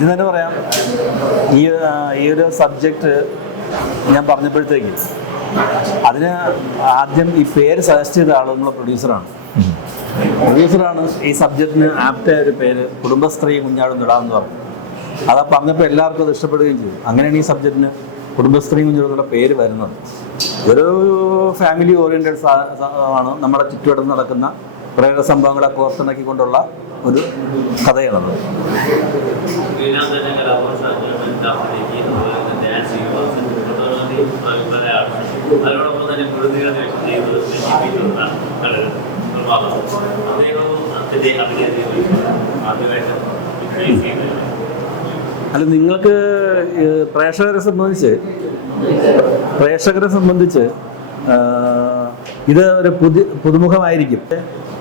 ആദ്യം തന്നെ പറയാം ഈ ഈ ഒരു സബ്ജക്റ്റ് ഞാൻ പറഞ്ഞപ്പോഴത്തേക്ക് അതിന് ആദ്യം ഈ പേര് സജസ്റ്റ് ചെയ്ത ആൾ നമ്മളെ പ്രൊഡ്യൂസറാണ് പ്രൊഡ്യൂസറാണ് ഈ സബ്ജക്റ്റിന് ആപ്റ്റായ ഒരു പേര് കുടുംബസ്ത്രീ കുഞ്ഞാടും ഇടാമെന്ന് പറഞ്ഞു. അതാ പറഞ്ഞപ്പോൾ എല്ലാവർക്കും അത് ഇഷ്ടപ്പെടുകയും ചെയ്തു. അങ്ങനെയാണ് ഈ സബ്ജക്റ്റിന് കുടുംബസ്ത്രീ കുഞ്ഞാടും പേര് വരുന്നത്. ഒരു ഫാമിലി ഓറിയന്റഡ് ആണ്. നമ്മുടെ ചുറ്റുവട്ടം നടക്കുന്ന പ്രേരണ സംഭവങ്ങളെ കോർത്തിണക്കിക്കൊണ്ടുള്ള ഒരു കഥയാണത്. തന്നെ അല്ല നിങ്ങൾക്ക് പ്രേക്ഷകരെ സംബന്ധിച്ച് പ്രേക്ഷകരെ സംബന്ധിച്ച് ഇത് ഒരു പുതിയ പുതുമുഖമായിരിക്കും.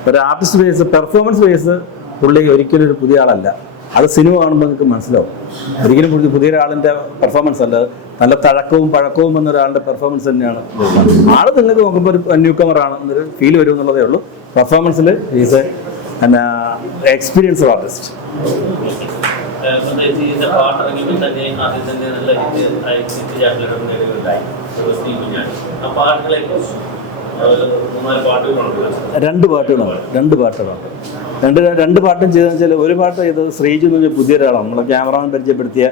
ഒരു ആർട്ടിസ്റ്റ് ബേസ് പെർഫോമൻസ് ബേസ് പുള്ളി ഒരിക്കലും ഒരു പുതിയ ആളല്ല. അത് സിനിമ കാണുമ്പോൾ നിങ്ങൾക്ക് മനസ്സിലാവും. ഒരിക്കലും പുതിയ പുതിയ ഒരാളിന്റെ പെർഫോമൻസ് അല്ല. നല്ല തഴക്കവും പഴക്കവും വന്ന ഒരാളുടെ പെർഫോമൻസ് തന്നെയാണ്. ആൾ നിങ്ങൾക്ക് നോക്കുമ്പോൾ ഒരു ന്യൂ ആണ് എന്നൊരു ഫീൽ വരും എന്നുള്ളതേ ഉള്ളൂ. പെർഫോമൻസിൽ ഈസ് എ എക്സ്പീരിയൻസ് ആർട്ടിസ്റ്റ് പ്രത്യേകിച്ച് ഇതിന്റെ പാട്ട് ഇറങ്ങിയപ്പോൾ തന്നെ ആദ്യം തന്നെ നല്ല ഹിറ്റ് ഹിറ്റ് ചാനലുകൾ നേടുകയുണ്ടായി സെബാസ്റ്റ്യൻ കുഞ്ഞാണി ആ പാട്ടുകളെ കുറിച്ച് മൂന്നാൽ പാട്ടുകളുണ്ട്. രണ്ട് പാട്ടുകളാണ് രണ്ട് പാട്ടുകളാണ് രണ്ട് രണ്ട് പാട്ടും ചെയ്തതെന്ന് വെച്ചാൽ ഒരു പാട്ട് ചെയ്തത് ശ്രീജു എന്ന് പറഞ്ഞ പുതിയ ഒരാളാണ് നമ്മളെ ക്യാമറമാൻ പരിചയപ്പെടുത്തിയ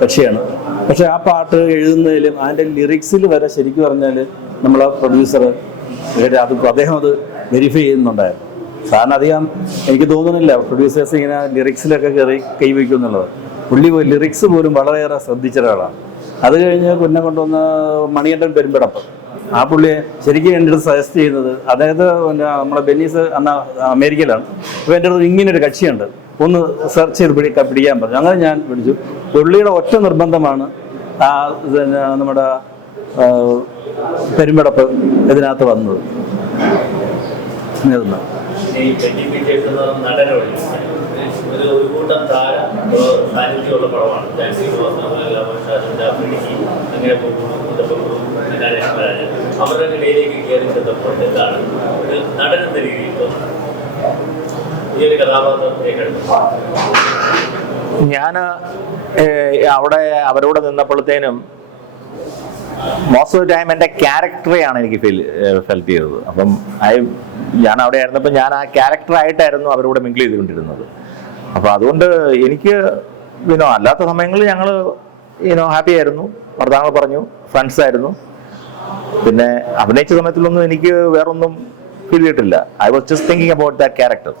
കക്ഷിയാണ്. പക്ഷെ ആ പാട്ട് എഴുതുന്നതിലും അതിന്റെ ലിറിക്സിൽ വരെ ശരിക്കും പറഞ്ഞാൽ നമ്മളെ പ്രൊഡ്യൂസർ അത് അദ്ദേഹം അത് വെരിഫൈ ചെയ്യുന്നുണ്ടായിരുന്നു. സാറിന് അധികം എനിക്ക് തോന്നുന്നില്ല പ്രൊഡ്യൂസേഴ്സ് ഇങ്ങനെ ലിറിക്സിലൊക്കെ കയറി കൈവയ്ക്കും എന്നുള്ളത്. പുള്ളി ലിറിക്സ് പോലും വളരെയേറെ ശ്രദ്ധിച്ച ഒരാളാണ്. അത് കഴിഞ്ഞ് പിന്നെ കൊണ്ടുവന്ന മണികണ്ഠൻ പെരുമ്പടപ്പ്. ആ പുള്ളിയെ ശരിക്കും എന്റെ അടുത്ത് സജസ്റ്റ് ചെയ്യുന്നത് അതായത് നമ്മളെ ബെന്നീസ് അന്ന അമേരിക്കയിലാണ്. അപ്പോൾ എന്റെ അടുത്ത് ഇങ്ങനെ ഒരു കക്ഷിയുണ്ട്. ഒന്ന് സെർച്ച് ചെയ്ത് പിടി പിടിക്കാൻ പറഞ്ഞു. അങ്ങനെ ഞാൻ പിടിച്ചു. പുള്ളിയുടെ ഒറ്റ നിർബന്ധമാണ് ആ നമ്മുടെ പെരുമ്പടപ്പ് ഇതിനകത്ത് വന്നത്. ഇതൊന്ന്. ഒരു ഒരു കൂട്ടം താര സാന്നിധ്യമുള്ള പടമാണ്. ജാൻസി ബോസ് ജാഫ്രിഡിക്ക് അങ്ങനെ അവരുടെ ഇടയിലേക്ക് കയറി ചെന്നപ്പോൾ എന്താണ്? ഒരു നടൻ എന്ന രീതിയിൽ ഈ ഒരു കഥാപാത്രം ഏറ്റെടുത്തു ഞാൻ അവിടെ അവരോട് നിന്നപ്പോഴത്തേനും മോസ്റ്റ് ഓഫ് ടൈം എന്റെ ക്യാരക്ടറെയാണ് എനിക്ക് ഫീൽ ഫെൽറ്റ് ചെയ്തത്. അപ്പം ഐ ഞാൻ അവിടെ ആയിരുന്നപ്പോൾ ഞാൻ ആ ക്യാരക്ടറായിട്ടായിരുന്നു അവരോട് മിങ്കിൾ ചെയ്തുകൊണ്ടിരുന്നത്. അപ്പോൾ അതുകൊണ്ട് എനിക്ക് വിനോ അല്ലാത്ത സമയങ്ങളിൽ ഞങ്ങൾ ഇനോ ഹാപ്പി ആയിരുന്നു. വർത്തമാനങ്ങൾ പറഞ്ഞു ഫ്രണ്ട്സ് ആയിരുന്നു. പിന്നെ അഭിനയിച്ച സമയത്തിലൊന്നും എനിക്ക് വേറൊന്നും ഫീൽ ചെയ്തിട്ടില്ല. I was just thinking about that character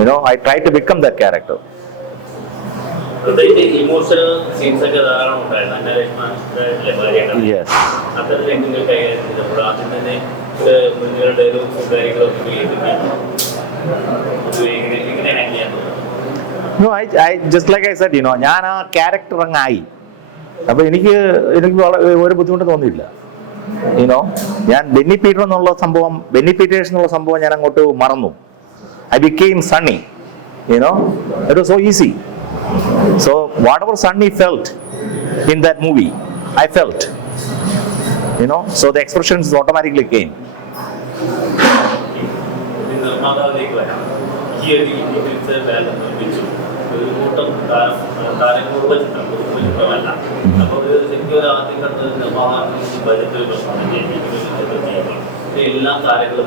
you know I try to become that character emotional no I I just like I set you know ഞാൻ ആ ക്യാരക്ടർ അങ്ങ് ആയി. അപ്പൊ എനിക്ക് എനിക്ക് ഒരു ബുദ്ധിമുട്ട് തോന്നിയില്ല. യുനോ ഞാൻ ബെന്നി പീറ്റർ എന്നുള്ള സംഭവം ബെന്നി പീറ്റേഴ്സ് എന്നുള്ള സംഭവം ഞാൻ അങ്ങോട്ട് മറന്നു. I became Sunny you know it was so easy so whatever Sunny felt in that movie I felt you know so the expressions automatically came നിർമ്മാതാവിലേക്ക് വരാം താരങ്ങളുള്ള ചിത്രം ഒരു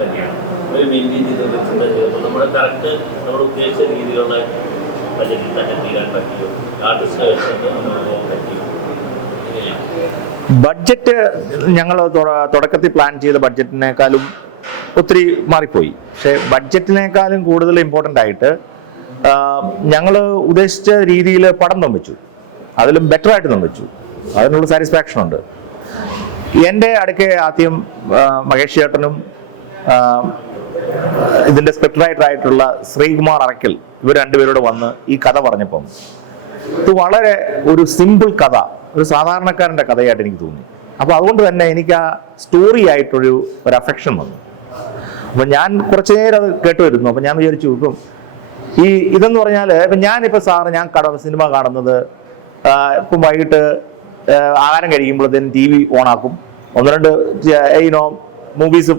തന്നെയാണ് ഒരു മെയിന്റെയിൻ ചിത്രത്തിൽ നമ്മുടെ കറക്റ്റ് നമ്മൾ ഉദ്ദേശിച്ച രീതിയിലുള്ള ബജറ്റിൽ തന്നെ തീരാൻ പറ്റിയോ ആർട്ടിസ്റ്റ് വെച്ചിട്ട് പോകാൻ പറ്റിയോ ബഡ്ജറ്റ് ഞങ്ങൾ തുടക്കത്തിൽ പ്ലാൻ ചെയ്ത ബഡ്ജറ്റിനേക്കാളും ഒത്തിരി മാറിപ്പോയി. പക്ഷേ ബഡ്ജറ്റിനേക്കാളും കൂടുതൽ ഇമ്പോർട്ടന്റ് ആയിട്ട് ഞങ്ങൾ ഉദ്ദേശിച്ച രീതിയിൽ പടം നിർമ്മിച്ചു. അതിലും ബെറ്റർ ആയിട്ട് നിർമ്മിച്ചു. അതിനുള്ള സാറ്റിസ്ഫാക്ഷൻ ഉണ്ട്. എന്റെ അടുക്കെ ആദ്യം മഹേഷ് ചേട്ടനും ഇതിന്റെ സ്ക്രിപ്റ്റ് റൈറ്റർ ആയിട്ടുള്ള ശ്രീകുമാർ അറക്കൽ ഇവർ രണ്ടുപേരോട് വന്ന് ഈ കഥ പറഞ്ഞപ്പം ഇത് വളരെ ഒരു സിമ്പിൾ കഥ ഒരു സാധാരണക്കാരന്റെ കഥയായിട്ട് എനിക്ക് തോന്നി. അപ്പോൾ അതുകൊണ്ട് തന്നെ എനിക്ക് ആ സ്റ്റോറി ആയിട്ടൊരു ഒരു അഫെക്ഷൻ വന്നു. അപ്പം ഞാൻ കുറച്ചു നേരം അത് കേട്ടു വരുന്നു. അപ്പം ഞാൻ വിചാരിച്ചു ഇപ്പം ഈ ഇതെന്ന് പറഞ്ഞാൽ ഇപ്പം ഞാനിപ്പോൾ സാറ് ഞാൻ കട സിനിമ കാണുന്നത് ഇപ്പം വൈകിട്ട് ആഹാരം കഴിക്കുമ്പോഴത്തേനും ടി വി ഓണാക്കും. ഒന്ന് രണ്ട് ഇനോ മൂവീസ്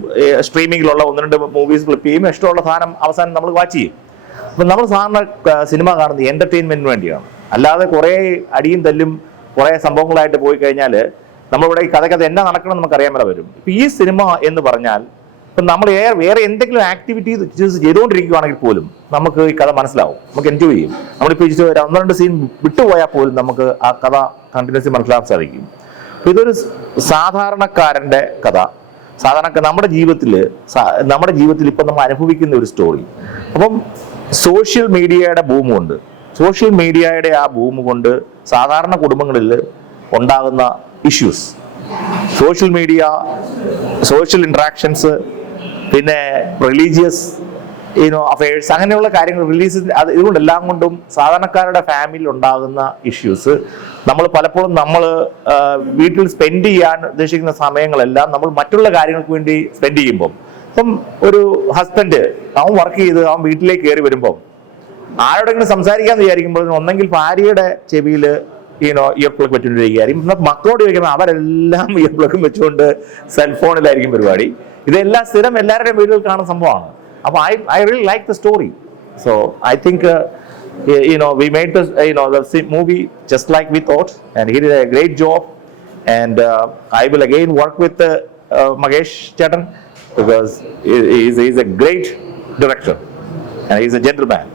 സ്ട്രീമിങ്ങിലുള്ള ഒന്ന് രണ്ട് മൂവീസ് ക്ലിപ്പ് ചെയ്യും. ഇഷ്ടമുള്ള സാധനം അവസാനം നമ്മൾ വാച്ച് ചെയ്യും. അപ്പം നമ്മൾ സാറിന് സിനിമ കാണുന്നത് എന്റർടൈൻമെന്റിന് വേണ്ടിയാണ്. അല്ലാതെ കുറേ അടിയും തല്ലും കുറേ സംഭവങ്ങളായിട്ട് പോയി കഴിഞ്ഞാൽ നമ്മളിവിടെ ഈ കഥക്കഥ എന്നാ നടക്കണം നമുക്ക് അറിയാൻ വരെ വരും. ഇപ്പം ഈ സിനിമ എന്ന് പറഞ്ഞാൽ ഇപ്പം നമ്മൾ വേറെ എന്തെങ്കിലും ആക്ടിവിറ്റി ചെയ്തുകൊണ്ടിരിക്കുകയാണെങ്കിൽ പോലും നമുക്ക് ഈ കഥ മനസ്സിലാവും. നമുക്ക് എൻജോയ് ചെയ്യും. നമ്മളിപ്പോൾ ഒരു ഒന്ന് രണ്ട് സീൻ വിട്ടുപോയാൽ പോലും നമുക്ക് ആ കഥ കണ്ടിന്യൂസ് മനസ്സിലാക്കാൻ സാധിക്കും. അപ്പം ഇതൊരു സാധാരണക്കാരന്റെ കഥ. സാധാരണ നമ്മുടെ ജീവിതത്തിൽ നമ്മുടെ ജീവിതത്തിൽ ഇപ്പം നമ്മൾ അനുഭവിക്കുന്ന ഒരു സ്റ്റോറി അപ്പം സോഷ്യൽ മീഡിയയുടെ ബൂം കൊണ്ട് സോഷ്യൽ മീഡിയയുടെ ആ ഭൂമി കൊണ്ട് സാധാരണ കുടുംബങ്ങളിൽ ഉണ്ടാകുന്ന issues social media social interactions പിന്നെ റിലീജിയസ് യുനോ അഫയേഴ്സ് അങ്ങനെയുള്ള കാര്യങ്ങൾ റിലീസ് അത് ഇതുകൊണ്ടെല്ലാം കൊണ്ടും സാധാരണക്കാരുടെ ഫാമിലിയിൽ ഉണ്ടാകുന്ന ഇഷ്യൂസ് നമ്മൾ പലപ്പോഴും നമ്മൾ വീട്ടിൽ സ്പെൻഡ് ചെയ്യാൻ ഉദ്ദേശിക്കുന്ന സമയങ്ങളെല്ലാം നമ്മൾ മറ്റുള്ള കാര്യങ്ങൾക്ക് വേണ്ടി സ്പെൻഡ് ചെയ്യുമ്പം ഇപ്പം ഒരു ഹസ്ബൻഡ് അവൻ വർക്ക് ചെയ്ത് അവൻ വീട്ടിലേക്ക് കയറി വരുമ്പം ആരോടെങ്കിലും സംസാരിക്കാന്ന് വിചാരിക്കുമ്പോൾ ഒന്നെങ്കിൽ ഭാര്യയുടെ ചെവിയിൽ ഈനോ ഇയർ പ്ലഗ് വെച്ചുകൊണ്ടിരിക്കുകയായിരിക്കും എന്നാൽ മക്കളോട് ചോദിക്കുമ്പോൾ അവരെല്ലാം ഇയർ പ്ലഗും വെച്ചുകൊണ്ട് സെൽഫോണിലായിരിക്കും പരിപാടി ഇതെല്ലാം സ്ഥിരം എല്ലാവരുടെയും വീടുകളിൽ കാണുന്ന സംഭവമാണ് അപ്പോൾ I I really like the story so I think you know we made this you know the movie just like we thought and he did a great job and uh, i will again work with uh, uh, magesh chatan because he, he's, he's a great director and he's a gentleman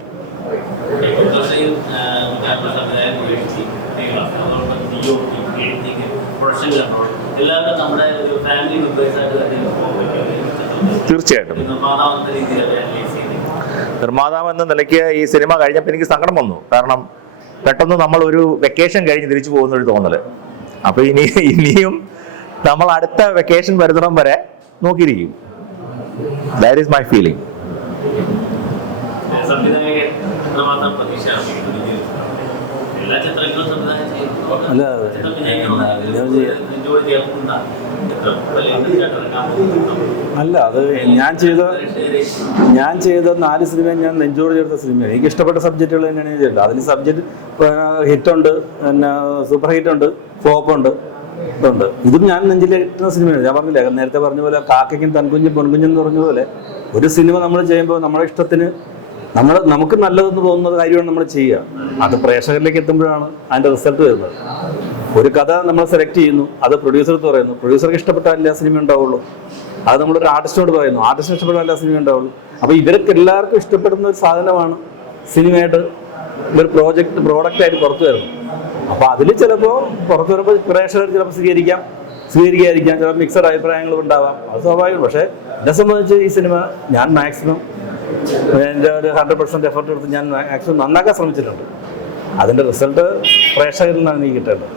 തീർച്ചയായിട്ടും. നിർമ്മാതാവ് എന്ന നിലയ്ക്ക് ഈ cinema കഴിഞ്ഞപ്പോൾ എനിക്ക് സങ്കടം വന്നു. കാരണം പെട്ടെന്ന് നമ്മൾ ഒരു വെക്കേഷൻ കഴിഞ്ഞ് തിരിച്ചു പോകുന്ന ഒരു തോന്നൽ. അപ്പൊ ഇനി ഇനിയും നമ്മൾ അടുത്ത വെക്കേഷൻ വരുന്നിടം വരെ നോക്കിയിരിക്കും. ദാറ്റ് ഈസ് മൈ ഫീലിംഗ് അല്ല, അല്ല അത് ഞാൻ ചെയ്ത ഞാൻ ചെയ്ത നാല് സിനിമ ഞാൻ നെഞ്ചോട് ചേർത്ത സിനിമയാണ്. എനിക്ക് ഇഷ്ടപ്പെട്ട സബ്ജക്റ്റുകൾ തന്നെയാണ് ഞാൻ ചെയ്തത്. അതിൽ സബ്ജക്റ്റ് ഹിറ്റുണ്ട് പിന്നെ സൂപ്പർ ഹിറ്റ് ഉണ്ട് ഫ്ലോപ്പ് ഉണ്ട് ഇതുണ്ട്. ഇതും ഞാൻ നെഞ്ചിലേറ്റുന്ന സിനിമയാണ്. ഞാൻ പറഞ്ഞില്ല നേരത്തെ പറഞ്ഞ പോലെ കാക്കയ്ക്കും തൻകുഞ്ഞും പൊൻകുഞ്ഞും എന്ന് പറഞ്ഞ പോലെ ഒരു സിനിമ നമ്മൾ ചെയ്യുമ്പോൾ നമ്മുടെ ഇഷ്ടത്തിന് നമ്മൾ നമുക്ക് നല്ലതെന്ന് തോന്നുന്ന കാര്യമാണ് നമ്മൾ ചെയ്യുക. അത് പ്രേക്ഷകരിലേക്ക് എത്തുമ്പോഴാണ് അതിന്റെ റിസൾട്ട് വരുന്നത്. ഒരു കഥ നമ്മൾ സെലക്ട് ചെയ്യുന്നു അത് പ്രൊഡ്യൂസർക്ക് പറയുന്നു പ്രൊഡ്യൂസർക്ക് ഇഷ്ടപ്പെട്ട എല്ലാ സിനിമ ഉണ്ടാവുള്ളൂ. അത് നമ്മളൊരു ആർട്ടിസ്റ്റിനോട് പറയുന്നു ആർട്ടിസ്റ്റിന് ഇഷ്ടപ്പെട്ടാലേ സിനിമ ഉണ്ടാവുള്ളൂ. അപ്പോൾ ഇവർക്ക് എല്ലാവർക്കും ഇഷ്ടപ്പെടുന്ന ഒരു സാധനമാണ് സിനിമയായിട്ട് ഒരു പ്രോജക്റ്റ് പ്രോഡക്റ്റ് ആയിട്ട് പുറത്തു വരുന്നത്. അപ്പോൾ അതിൽ ചിലപ്പോൾ പുറത്തു വരുമ്പോൾ പ്രേക്ഷകർ ചിലപ്പോൾ സ്വീകരിക്കാം സ്വീകരിക്കാതിരിക്കാം ചിലപ്പോൾ മിക്സഡ് അഭിപ്രായങ്ങൾ ഉണ്ടാവാം. അത് സ്വാഭാവികം. പക്ഷേ എന്നെ സംബന്ധിച്ച് ഈ സിനിമ ഞാൻ മാക്സിമം എന്റെ ഒരു ഹൺഡ്രഡ് പെർസെന്റ് എഫർട്ട് എടുത്ത് ഞാൻ മാക്സിമം നന്നാക്കാൻ ശ്രമിച്ചിട്ടുണ്ട്. അതിന്റെ റിസൾട്ട് പ്രേക്ഷകരിൽ നിന്നാണ് എനിക്ക് കിട്ടേണ്ടത്.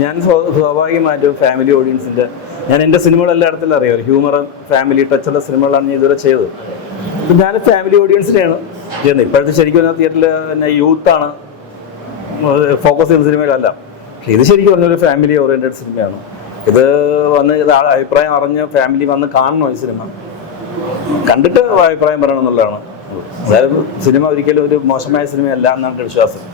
ഞാൻ സ്വാ- സ്വാഭാവികമായിട്ടും ഫാമിലി ഓഡിയൻസിന്റെ ഞാൻ എന്റെ സിനിമകൾ എല്ലായിടത്തും അറിയാം? ഹ്യൂമർ ഫാമിലി ടച്ചുള്ള സിനിമകളാണ് ഞാൻ ഇതുവരെ ചെയ്തത്. അപ്പം ഞാൻ ഫാമിലി ഓഡിയൻസിനെയാണ് ചെയ്യുന്നത്. ഇപ്പോഴത്തെ ശരിക്കും തിയേറ്ററിൽ തന്നെ യൂത്താണ് ഫോക്കസ് ചെയ്യുന്ന സിനിമയിലല്ല ഇത് ശരിക്കും പറഞ്ഞൊരു ഫാമിലി ഓറിയന്റഡ് സിനിമയാണ് ഇത് വന്ന് ഇത് അഭിപ്രായം അറിഞ്ഞ് ഫാമിലി വന്ന് കാണണോ ഈ സിനിമ കണ്ടിട്ട് അഭിപ്രായം പറയണം എന്നുള്ളതാണ്. അതായത് സിനിമ ഒരിക്കലും ഒരു മോശമായ സിനിമയല്ല എന്നാണ് വിശ്വാസം.